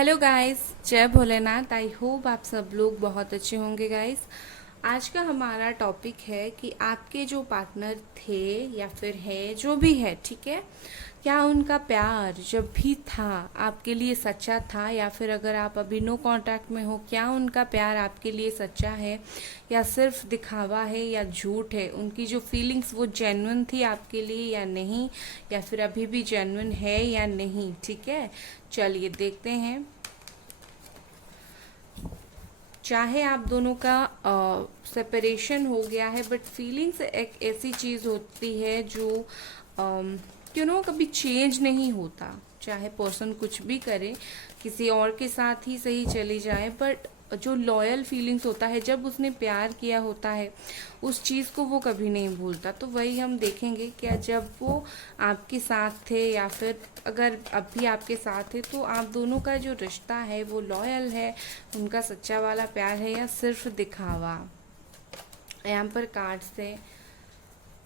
Hello guys, जय Bholenath. I hope आप सब लोग बहुत अच्छे होंगे गाइस। आज का हमारा टॉपिक है कि आपके जो पार्टनर थे या फिर है, जो भी है, ठीक है, क्या उनका प्यार जब भी था आपके लिए सच्चा था, या फिर अगर आप अभी नो कांटेक्ट में हो, क्या उनका प्यार आपके लिए सच्चा है या सिर्फ दिखावा है या झूठ है। उनकी जो फीलिंग्स वो जेन्युइन थी आपके लिए या नहीं, या फिर अभी भी जेन्युइन है या नहीं। ठीक है, चलिए देखते हैं। चाहे आप दोनों का सेपरेशन हो गया है, बट फीलिंग्स एक ऐसी चीज़ होती है जो कभी चेंज नहीं होता। चाहे पर्सन कुछ भी करे, किसी और के साथ ही सही चली जाए, बट जो लॉयल फीलिंग्स होता है, जब उसने प्यार किया होता है, उस चीज़ को वो कभी नहीं भूलता। तो वही हम देखेंगे, क्या जब वो आपके साथ थे या फिर अगर अभी आपके साथ है, तो आप दोनों का जो रिश्ता है वो लॉयल है, उनका सच्चा वाला प्यार है या सिर्फ दिखावा। यहाँ पर कार्ड्स है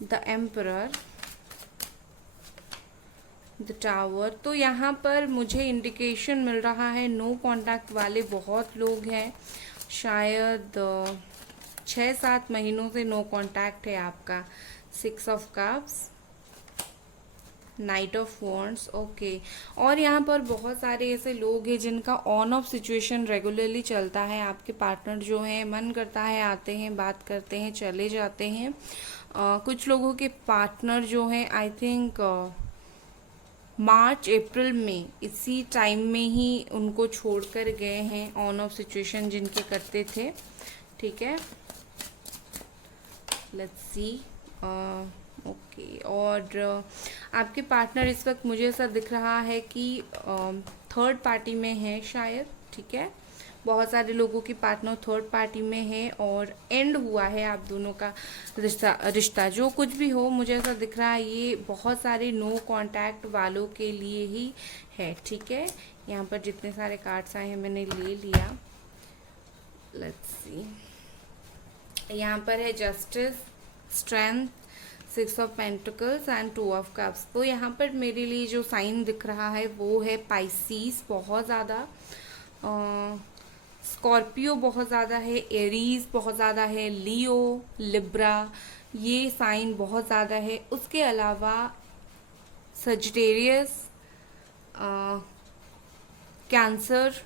द एम्परर, द टावर। तो यहाँ पर मुझे इंडिकेशन मिल रहा है नो कांटेक्ट वाले बहुत लोग हैं। शायद 6-7 महीनों से नो कांटेक्ट है आपका। 6 of cups, night of wands, okay. और यहाँ पर बहुत सारे ऐसे लोग हैं जिनका ऑन ऑफ सिचुएशन रेगुलरली चलता है। आपके पार्टनर जो हैं, मन करता है आते हैं, बात करते हैं, चले जाते हैं। कुछ लोगों के पार्टनर जो हैं, आई थिंक मार्च अप्रैल में, इसी टाइम में ही उनको छोड़कर गए हैं, ऑन ऑफ सिचुएशन जिनके करते थे। ठीक है, लेट्स सी। ओके। और आपके पार्टनर इस वक्त मुझे ऐसा दिख रहा है कि थर्ड पार्टी में है शायद। ठीक है, बहुत सारे लोगों की पार्टनर थर्ड पार्टी में है और एंड हुआ है आप दोनों का रिश्ता जो कुछ भी हो। मुझे ऐसा दिख रहा है ये बहुत सारे नो कांटेक्ट वालों के लिए ही है। ठीक है, यहाँ पर जितने सारे कार्ड्स आए हैं मैंने ले लिया। लेट्स सी, यहाँ पर है justice, strength, 6 of pentacles and 2 of cups. तो यहाँ पर मेरे लिए जो साइन दिख रहा है वो है पाइसीस बहुत ज़्यादा, स्कॉर्पियो बहुत ज़्यादा है, एरीज बहुत ज़्यादा है, लियो, लिब्रा, ये साइन बहुत ज़्यादा है। उसके अलावा सजिटेरियस, कैंसर,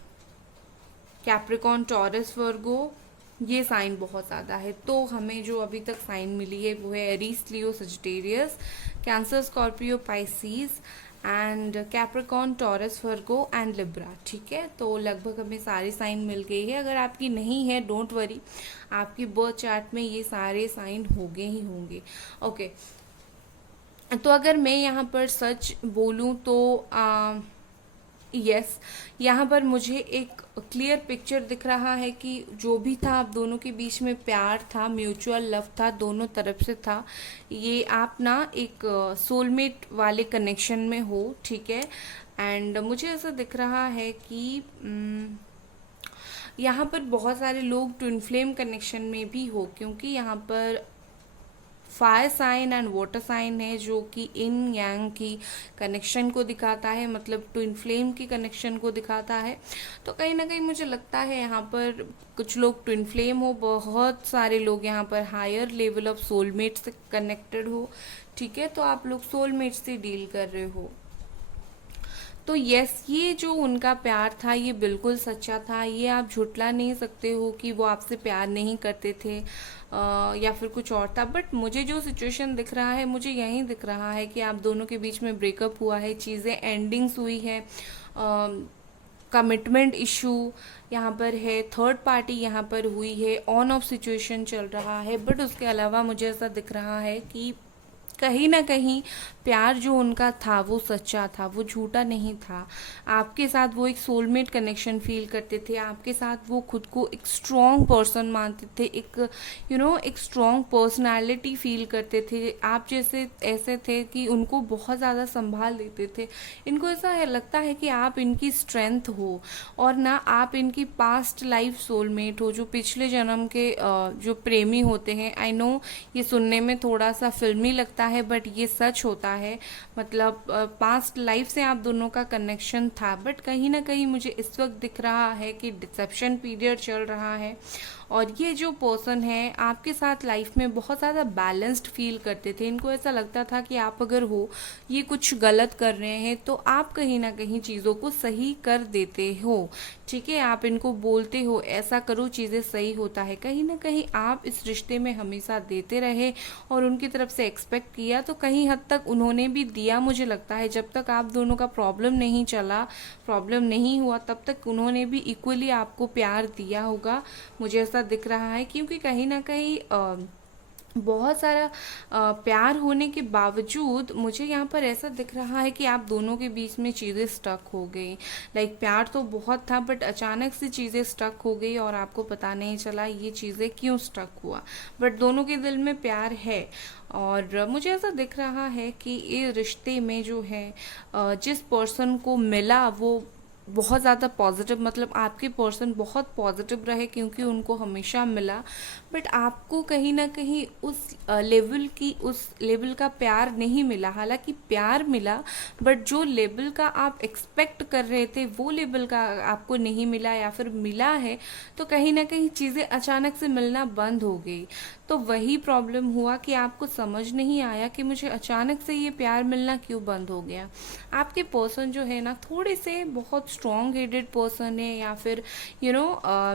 कैप्रिकॉन, टॉरस, वर्गो, ये साइन बहुत ज़्यादा है। तो हमें जो अभी तक साइन मिली है वो है Aries, Leo, Sagittarius, cancer, Scorpio, Pisces and Capricorn, taurus, Virgo and Libra. ठीक है, तो लगभग हमें सारी साइन मिल गई है। अगर आपकी नहीं है, डोंट वरी, आपकी बर्थ चार्ट में ये सारे साइन होंगे ही होंगे। ओके, तो अगर मैं यहाँ पर सच बोलूँ तो यस, यहाँ पर मुझे एक क्लियर पिक्चर दिख रहा है कि जो भी था आप दोनों के बीच में प्यार था, म्यूचुअल लव था, दोनों तरफ से था। ये आप ना एक सोलमेट वाले कनेक्शन में हो। ठीक है, एंड मुझे ऐसा दिख रहा है कि यहाँ पर बहुत सारे लोग ट्विन फ्लेम कनेक्शन में भी हो, क्योंकि यहाँ पर fire sign and water sign है जो कि इन यांग की कनेक्शन को दिखाता है, मतलब ट्विन फ्लेम की कनेक्शन को दिखाता है। तो कहीं ना कहीं मुझे लगता है यहाँ पर कुछ लोग ट्विन फ्लेम हो, बहुत सारे लोग यहाँ पर हायर लेवल ऑफ सोलमेट से कनेक्टेड हो। ठीक है, तो आप लोग सोलमेट से डील कर रहे हो। तो यस, ये जो उनका प्यार था ये बिल्कुल सच्चा था। ये आप झुटला नहीं सकते हो कि वो आपसे प्यार नहीं करते थे या फिर कुछ और था। बट मुझे जो सिचुएशन दिख रहा है, मुझे यही दिख रहा है कि आप दोनों के बीच में ब्रेकअप हुआ है, चीज़ें एंडिंग्स हुई है, कमिटमेंट इशू यहाँ पर है, थर्ड पार्टी यहाँ पर हुई है, ऑन ऑफ सिचुएशन चल रहा है। बट उसके अलावा मुझे ऐसा दिख रहा है कि कहीं ना कहीं प्यार जो उनका था वो सच्चा था, वो झूठा नहीं था। आपके साथ वो एक सोलमेट कनेक्शन फील करते थे, आपके साथ वो खुद को एक स्ट्रॉन्ग पर्सन मानते थे, एक एक स्ट्रॉन्ग पर्सनालिटी फील करते थे। आप जैसे ऐसे थे कि उनको बहुत ज़्यादा संभाल लेते थे। इनको ऐसा लगता है कि आप इनकी स्ट्रेंथ हो और ना आप इनकी पास्ट लाइफ सोलमेट हो, जो पिछले जन्म के जो प्रेमी होते हैं। आई नो ये सुनने में थोड़ा सा फिल्मी लगता है बट ये सच होता है। मतलब पास्ट लाइफ से आप दोनों का कनेक्शन था, बट कहीं ना कहीं मुझे इस वक्त दिख रहा है कि डिसेप्शन पीरियड चल रहा है। और ये जो पर्सन है आपके साथ लाइफ में बहुत ज़्यादा बैलेंस्ड फील करते थे। इनको ऐसा लगता था कि आप अगर हो ये कुछ गलत कर रहे हैं तो आप कहीं ना कहीं चीज़ों को सही कर देते हो। ठीक है, आप इनको बोलते हो ऐसा करो चीज़ें सही होता है। कहीं ना कहीं आप इस रिश्ते में हमेशा देते रहे और उनकी तरफ से एक्सपेक्ट किया, तो कहीं हद तक उन्होंने भी दिया। मुझे लगता है जब तक आप दोनों का प्रॉब्लम नहीं चला, प्रॉब्लम नहीं हुआ, तब तक उन्होंने भी इक्वली आपको प्यार दिया होगा, मुझे ऐसा दिख रहा है। क्योंकि कहीं ना कहीं बहुत सारा प्यार होने के बावजूद मुझे यहाँ पर ऐसा दिख रहा है कि आप दोनों के बीच में चीज़ें स्टक हो गई। लाइक प्यार तो बहुत था बट अचानक से चीज़ें स्टक हो गई और आपको पता नहीं चला ये चीज़ें क्यों स्टक हुआ। बट दोनों के दिल में प्यार है। और मुझे ऐसा दिख रहा है कि ये रिश्ते में जो है जिस पर्सन को मिला वो बहुत ज़्यादा पॉजिटिव, मतलब आपके पर्सन बहुत पॉजिटिव रहे क्योंकि उनको हमेशा मिला। बट आपको कहीं ना कहीं उस लेवल का प्यार नहीं मिला। हालांकि प्यार मिला बट जो लेवल का आप एक्सपेक्ट कर रहे थे वो लेवल का आपको नहीं मिला, या फिर मिला है तो कहीं ना कहीं चीज़ें अचानक से मिलना बंद हो गई। तो वही प्रॉब्लम हुआ कि आपको समझ नहीं आया कि मुझे अचानक से ये प्यार मिलना क्यों बंद हो गया। आपके पर्सन जो है ना थोड़े से बहुत स्ट्रॉन्ग हेडेड पर्सन है, या फिर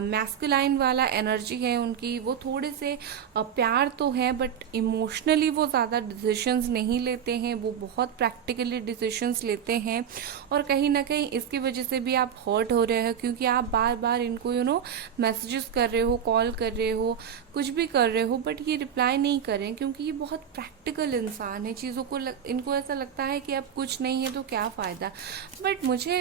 मैस्कुलाइन वाला एनर्जी है उनकी। वो थोड़े से प्यार तो है बट इमोशनली वो ज़्यादा डिसीशंस नहीं लेते हैं, वो बहुत प्रैक्टिकली डिसीशंस लेते हैं। और कहीं ना कहीं इसकी वजह से भी आप हर्ट हो रहे हो क्योंकि आप बार बार इनको मैसेजेस कर रहे हो, कॉल कर रहे हो, कुछ भी कर रहे हो, बट ये रिप्लाई नहीं करें क्योंकि ये बहुत प्रैक्टिकल इंसान है। चीज़ों को इनको ऐसा लगता है कि अब कुछ नहीं है तो क्या फ़ायदा। बट मुझे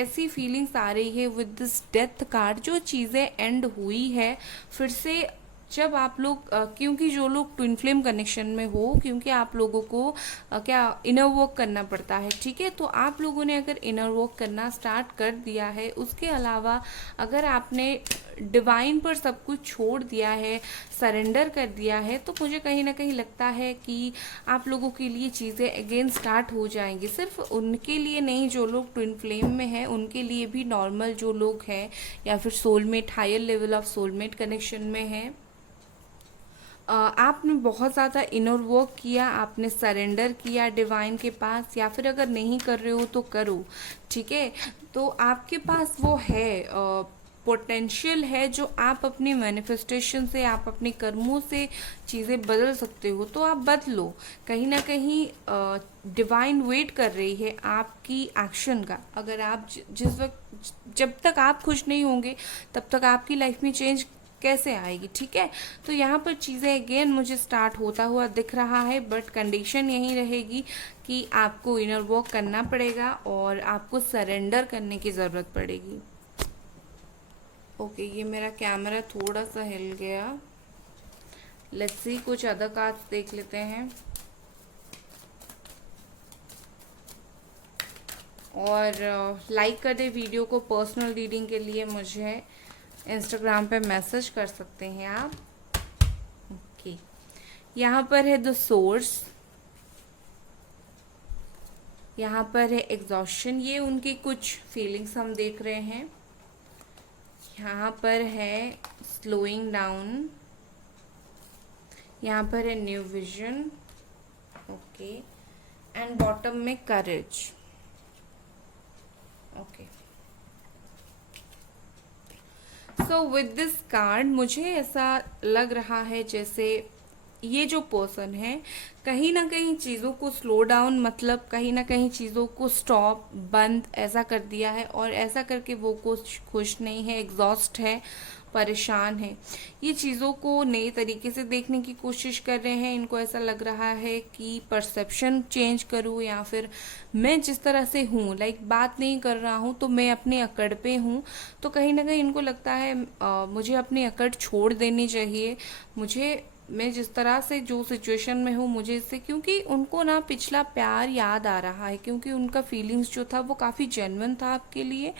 ऐसी फीलिंग्स आ रही है विद दिस डेथ कार्ड। जो चीज़ें एंड हुई है फिर से, जब आप लोग क्योंकि जो लोग ट्विन फ्लेम कनेक्शन में हो, क्योंकि आप लोगों को क्या इनर वर्क करना पड़ता है। ठीक है, तो आप लोगों ने अगर इनर वर्क करना स्टार्ट कर दिया है, उसके अलावा अगर आपने डिवाइन पर सब कुछ छोड़ दिया है, सरेंडर कर दिया है, तो मुझे कहीं ना कहीं लगता है कि आप लोगों के लिए चीज़ें अगेन स्टार्ट हो जाएंगी। सिर्फ उनके लिए नहीं जो लोग ट्विन फ्लेम में हैं, उनके लिए भी, नॉर्मल जो लोग हैं या फिर soulmate, higher level of soulmate connection में हैं। आपने बहुत ज़्यादा इनर वर्क किया, आपने सरेंडर किया डिवाइन के पास, या फिर अगर नहीं कर रहे हो तो करो। ठीक है, तो आपके पास वो है पोटेंशियल है जो आप अपनी मैनिफेस्टेशन से, आप अपने कर्मों से चीज़ें बदल सकते हो, तो आप बदलो। कहीं ना कहीं डिवाइन वेट कर रही है आपकी एक्शन का। अगर आप जिस वक्त, जब तक आप खुश नहीं होंगे तब तक आपकी लाइफ में चेंज कैसे आएगी। ठीक है, तो यहाँ पर चीज़ें अगेन मुझे स्टार्ट होता हुआ दिख रहा है, बट कंडीशन यही रहेगी कि आपको इनर वर्क करना पड़ेगा और आपको सरेंडर करने की ज़रूरत पड़ेगी। ओके, ये मेरा कैमरा थोड़ा सा हिल गया। लेट्स सी, कुछ अदर कार्ड्स देख लेते हैं। और लाइक कर दे वीडियो को। पर्सनल रीडिंग के लिए मुझे इंस्टाग्राम पे मैसेज कर सकते हैं आप। ओके, यहाँ पर है द सोर्स, यहाँ पर है एग्जॉस्शन, ये उनकी कुछ फीलिंग्स हम देख रहे हैं। यहाँ पर है स्लोइंग डाउन, यहाँ पर है new vision. Okay, and bottom में courage. Okay, so with this card मुझे ऐसा लग रहा है जैसे ये जो पर्सन है कहीं ना कहीं चीज़ों को स्लो डाउन, मतलब कहीं ना कहीं चीज़ों को स्टॉप, बंद ऐसा कर दिया है, और ऐसा करके वो कुछ खुश नहीं है, एग्जॉस्ट है, परेशान है। ये चीज़ों को नए तरीके से देखने की कोशिश कर रहे हैं। इनको ऐसा लग रहा है कि परसेप्शन चेंज करूँ, या फिर मैं जिस तरह से हूँ, लाइक बात नहीं कर रहा हूँ तो मैं अपने अकड़ पे हूँ। तो कहीं ना कहीं इनको लगता है मुझे अपनी अकड़ छोड़ देनी चाहिए। मैं जिस तरह से जो सिचुएशन में हूँ मुझे इससे, क्योंकि उनको ना पिछला प्यार याद आ रहा है, क्योंकि उनका फीलिंग्स जो था वो काफ़ी जेन्युइन था आपके लिए।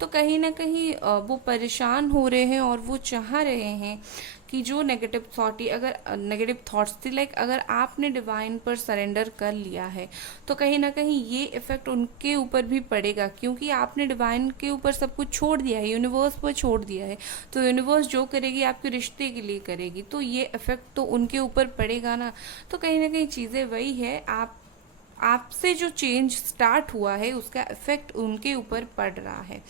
तो कहीं ना कहीं वो परेशान हो रहे हैं और वो चाह रहे हैं कि जो नेगेटिव थॉट ही अगर नेगेटिव थॉट्स थी, लाइक अगर आपने डिवाइन पर सरेंडर कर लिया है तो कहीं ना कहीं ये इफेक्ट उनके ऊपर भी पड़ेगा, क्योंकि आपने डिवाइन के ऊपर सब कुछ छोड़ दिया है, यूनिवर्स पर छोड़ दिया है। तो यूनिवर्स जो करेगी आपके रिश्ते के लिए करेगी, तो ये इफेक्ट तो उनके ऊपर पड़ेगा ना। तो कहीं ना कहीं चीज़ें वही है, आपसे जो चेंज स्टार्ट हुआ है उसका इफेक्ट उनके ऊपर पड़ रहा है।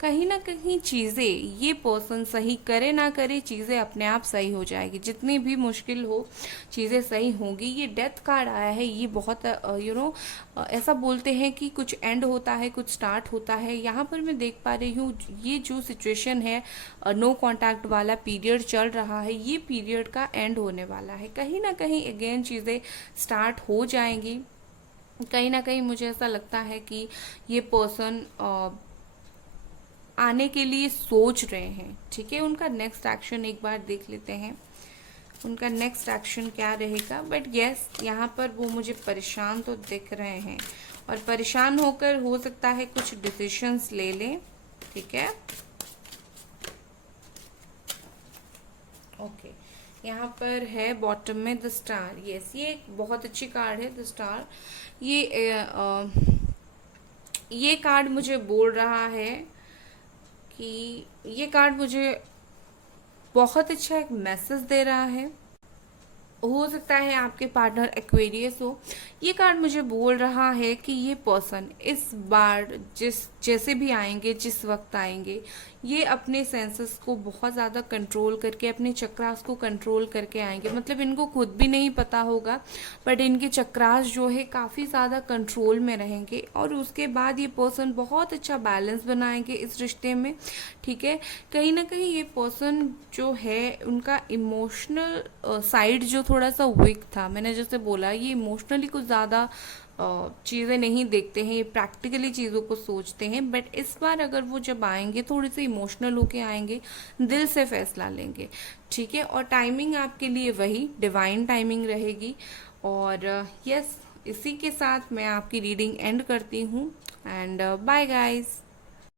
कहीं ना कहीं चीज़ें ये पर्सन सही करे ना करे, चीज़ें अपने आप सही हो जाएगी, जितनी भी मुश्किल हो चीज़ें सही होंगी। ये डेथ कार्ड आया है, ये बहुत ऐसा बोलते हैं कि कुछ एंड होता है कुछ स्टार्ट होता है। यहाँ पर मैं देख पा रही हूँ ये जो सिचुएशन है, नो कांटेक्ट वाला पीरियड चल रहा है, ये पीरियड का एंड होने वाला है। कहीं ना कहीं अगेन चीज़ें स्टार्ट हो जाएंगी। कहीं ना कहीं मुझे ऐसा लगता है कि ये पर्सन आने के लिए सोच रहे हैं, ठीक है। उनका नेक्स्ट एक्शन एक बार देख लेते हैं, उनका नेक्स्ट एक्शन क्या रहेगा। बट यस, यहाँ पर वो मुझे परेशान तो दिख रहे हैं, और परेशान होकर हो सकता है कुछ डिसीजंस ले लें, ठीक है। ओके, यहाँ पर है बॉटम में द स्टार। यस, ये एक बहुत अच्छी कार्ड है द स्टार। ये कार्ड मुझे बोल रहा है कि ये कार्ड मुझे बहुत अच्छा एक मैसेज दे रहा है। हो सकता है आपके पार्टनर एक्वेरियस हो। ये कार्ड मुझे बोल रहा है कि ये पर्सन इस बार जैसे भी आएंगे, जिस वक्त आएंगे, ये अपने सेंसेस को बहुत ज़्यादा कंट्रोल करके, अपने चक्रास को कंट्रोल करके आएंगे। मतलब इनको खुद भी नहीं पता होगा, बट इनके चक्रास जो है काफ़ी ज़्यादा कंट्रोल में रहेंगे, और उसके बाद ये पर्सन बहुत अच्छा बैलेंस बनाएंगे इस रिश्ते में, ठीक है। कहीं ना कहीं ये पर्सन जो है उनका इमोशनल साइड जो थोड़ा सा वीक था, मैंने जैसे बोला ये इमोशनली कुछ ज़्यादा चीज़ें नहीं देखते हैं, ये प्रैक्टिकली चीज़ों को सोचते हैं। बट इस बार अगर वो जब आएंगे थोड़े से इमोशनल होके आएंगे, दिल से फैसला लेंगे, ठीक है। और टाइमिंग आपके लिए वही डिवाइन टाइमिंग रहेगी। और यस, इसी के साथ मैं आपकी रीडिंग एंड करती हूँ, एंड बाय गाइस।